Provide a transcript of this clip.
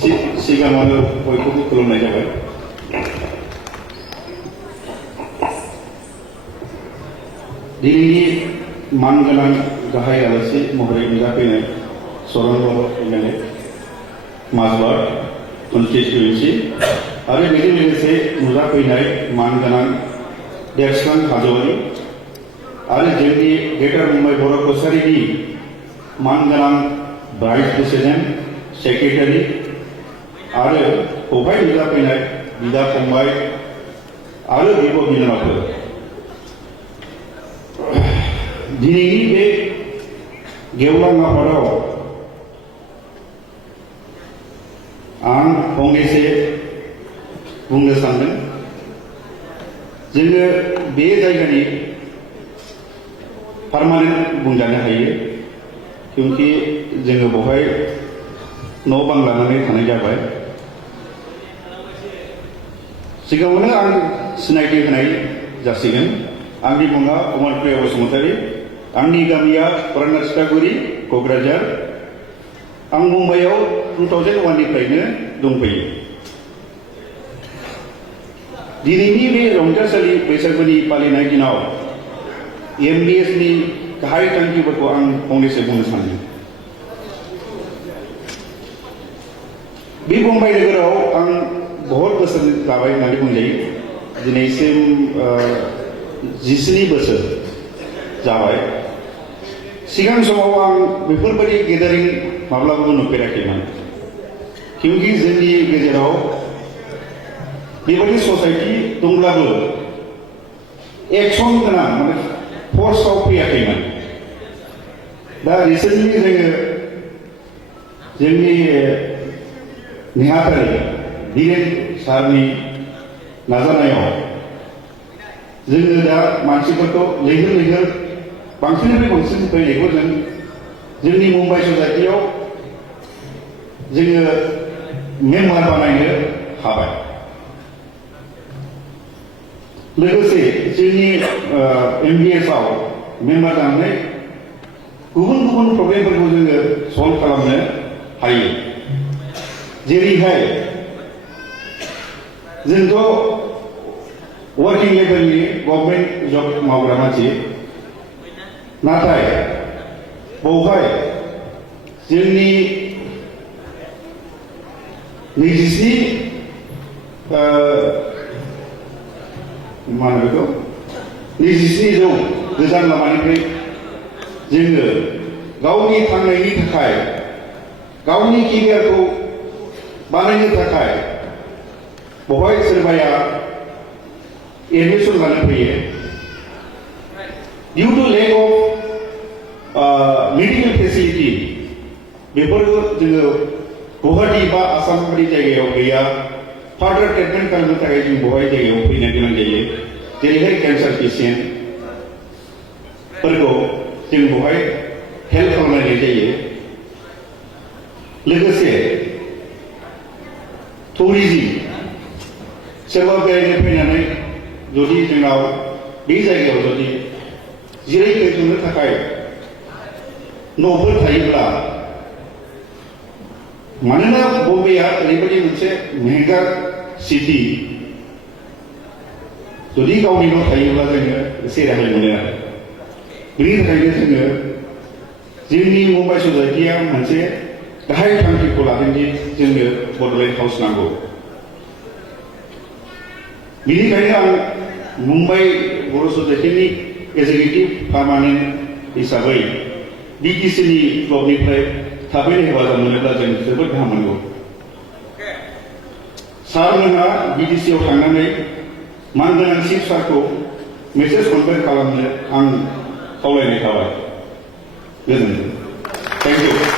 सिगाङावनो बयखौबो खुलुमनाय जाबाय। दिनैनि मानगोनां गाहाय आलासि महरै नुजाफैनाय चरण बर' एमएलए माजबाद कन्स्टिटुएन्सि आरो बेजों लोगोसे नुजाफैनाय मानगोनां देरस्रां हाज'वारि आरो जोंनि ग्रेटार मुम्बाइ बर' कसारिनि मानगोनां भाइस प्रेसिडेन्ट सेक्रेटारि आरो बेवहाय नुजाफैनाय बिदा फंबाय आरो बिब' बिनानावफोर, दिनैनि बे गेवलां आफादाव आं फंनैसो बुंनो सानदों। जोङो बे जायगानि पार्मानेन्ट बुंजानो हायो, क्योंकि जोङो बेवहाय न' बां लानानै थानाय जाबाय। सिगाङावनो आं सिनायथि होनाय जासिगोन। आंनि मुङा अमरप्रिया बसुमतारी, आंनि गामिया फराना सिखागुरि, क'क्राझार। आं मुम्बाइआव 2001निफ्रायनो दंफैयो। दिनैनि बे रंजासालि बैसागुनि फालिनाय दिनाव एमबिएसनि गाहाय थांखिफोरखौ आं फंनैसो बुंनो सानदों। बे मुम्बाइ नोगोराव आं बहुत बोसोर जाबाय होननानै बुंजायो। दिनैसिम 17 बोसोर जाबाय। सिगां समाव आं बेफोरबायदि गेदारिं माब्लाबाबो नुफेराखैमोन, क्योंकि जोंनि गेजेराव बेबायदि ससाइटि दंब्लाबो एक्सन गोनां माने फर्सआव फैयाखैमोन। दा रिसेन्टलि जोङो जोंनि नेहाथारि धीरेन सारनि नाजानायाव जोङो दा मानसिफोरखौ लैहोर लैहोर बांसिननिफ्राय बांसिन फैनायखौ जोंनि मुम्बाइ ससाइटियाव जोङो मेम्बार बानायनो हाबाय। लोगोसे जोंनि एमबिएसआव मेम्बार जानानै गुबुन गुबुन प्रब्लेमफोरखौ जोङो सल्भ खालामनो हायो। जेरैहाय जोंथ' वार्किं लेभेलनि गभर्नमेन्ट जब मावग्रा मानसि, नाथाय बेवहाय जोंनि 27 मा होनो बेखौ 27 गोजान लामानिफ्राय जोङो गावनि थांनायनि थाखाय, गावनि केरियारखौ बानायनो थाखाय बेवहाय सोरबाया एडमिसन लानो फैयो। Due to lack of medical facility बेफोरखौ जोङो गुवाहाटी बा आसाम बायदि जायगायाव गैया। फार्दार ट्रिटमेन्ट खालामनो थाखाय जों बेवहाय जायगायाव फैनो गोनां जायो। जेरैहाय केन्सार पेसियेन्टफोरखौ जों बेवहाय हेल्प खालामनाय जायो। लोगोसे टुरिजिम, सोरबा बेरायनो फैनानै जुदि जोंनाव बे जायगायाव जुदि जिरायनो थाखाय न'फोर थायोब्ला, मानोना बम्बेआ ओरैबायदि मोनसे मेगा सिटि, जुदि गावनि न' थायोब्ला जोङो एसे रेहाय मोनो आरो। बेनि थाखायनो जोंनि मुम्बाइ ससाइटिया मोनसे गाहाय थांखिखौ लादों दि जोंनो बड'लेण्ड हाउस नांगौ। बेनिखायनो आं मुम्बाइ बर' ससाइटिनि एक्जिकिउटिभ पार्मानेन्ट हिसाबै बिटिसिनि क्लबनिफ्राय थाबैनो हेफाजाब मोनोब्ला जों जोबोद गाहाम मोनगौ। सारमोनहा बिटिसिआव थांनानै मानगोनां चिफ सारखौ मेसेज कनभे खालामनो आं खावलायनाय थाबाय। गोजोन्थों। Thank you.